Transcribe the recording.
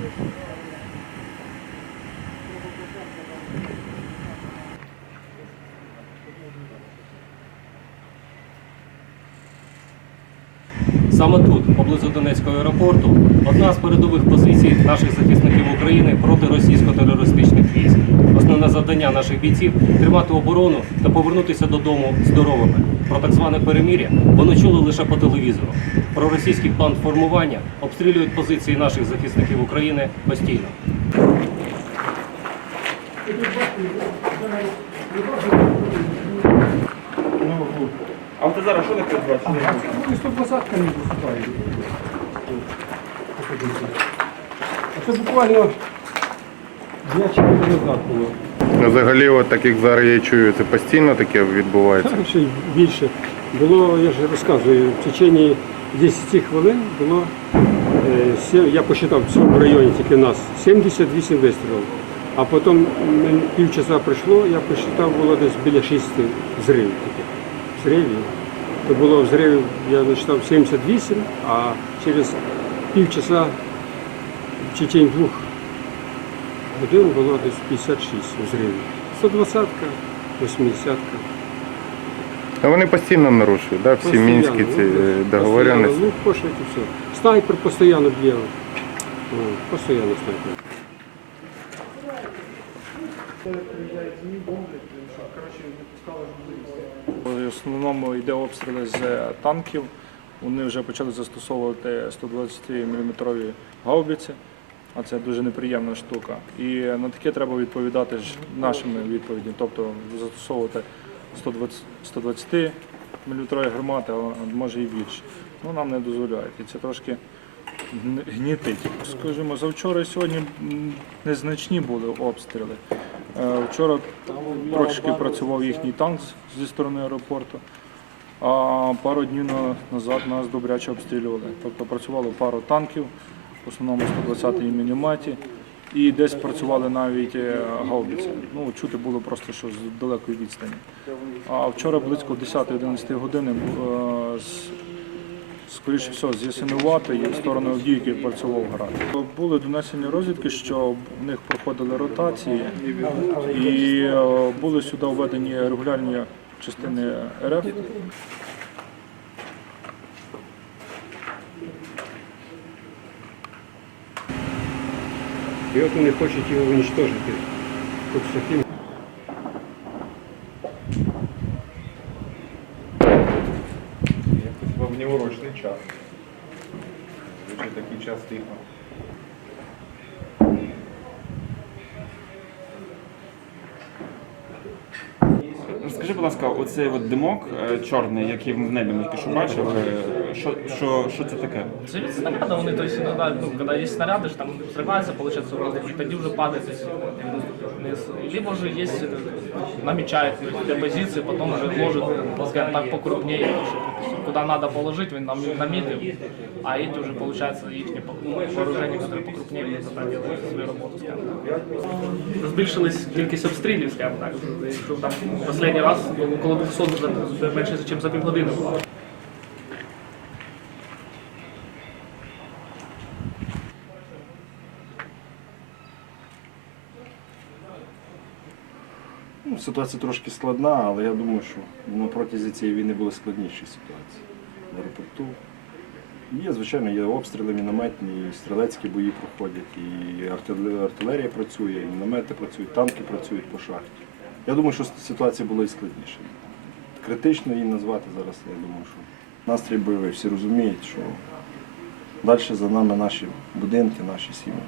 Thank you. Саме тут, поблизу Донецького аеропорту, одна з передових позицій наших захисників України проти російсько-терористичних військ. Основне завдання наших бійців тримати оборону та повернутися додому здоровими. Про так зване переміря вони чули лише по телевізору. Про російський план формування обстрілюють позиції наших захисників України постійно. А от ти зараз що таке бачиш? Ну, 120 не виступає. А це буквально 5 часов назад було. Ну, Взагалі, от так як зараз я чую, це постійно таке відбувається. Там ще й більше. Було, я ж розказую, в течение 10 хвилин було, е, сім- я посчитав в цьому районі тільки нас, 78 вистрілів. А потім м, півчаса пройшло, я посчитав, було десь біля 6 зривів тільки. Зривів. То було взривів, я насчитав 78, а через півчаса в течение двох годин було десь 56 зривів. 120-ка, 80-ка. А вони постійно нарушують, да? всі Постоянно, мінські ці ну, е, договоренності. постоянно, Ну, пошлять і все. Снайпер постійно б'є. Ну, Постійно снайпер. В основному йде обстріли з танків. Вони вже почали застосовувати 120 мм гаубиці, а це дуже неприємна штука. І на таке треба відповідати ж нашими відповідями, тобто застосовувати 120, 120 мм гармати, а може і більше. Ну, нам не дозволяють. І це трошки гнітить. Скажімо, завчора і сьогодні незначні були обстріли. Е, Вчора трошки працював їхній танк зі сторони аеропорту, а пару днів назад нас добряче обстрілювали. Тобто працювало пару танків, в основному 120-й мінометі, і десь працювали навіть е, гаубиці. Ну, чути було просто, що з далекої відстані. А вчора близько 10-11 години е, з скоріше всього, з Ясинувата і в сторону Авдіївки працював град. Були донесені розвідки, що в них проходили ротації, і е, були сюди введені регулярні частини РФ. І от вони хочуть його уничтожити. Тут неурочний час. Звичайно, такий час. Скажи, будь ласка, оцей от димок е, чорний, який в небі ми тільки що бачили, е, що, що, що це таке? Зависит снаряда, он, то есть иногда, ну, когда есть снаряды, что там взрывается, получается, воздух, и тогда уже падает, то есть, вниз. либо же есть, э, намечает для позиции, потом уже ложит, скажем так, покрупнее, чтобы куда надо положить, он нам наметил, а эти уже, получается, их вооружение, которые покрупнее, вони тогда делают свою роботу, скажем так. Збільшилась кількість обстрілів, скажімо так, якщо там останній раз около 200 за- менше, ніж за півгодини було. Ну, ситуація трошки складна, але я думаю, що на протязі цієї війни були складніші ситуації. В аеропорту є, звичайно, є обстріли мінометні, і стрілецькі бої проходять, і артилерія працює, і міномети працюють, танки працюють по шахті. Я думаю, що ситуація була і складніша. Критично її назвати зараз, я думаю, що настрій бойовий. Всі розуміють, що далі за нами наші будинки, наші сім'ї.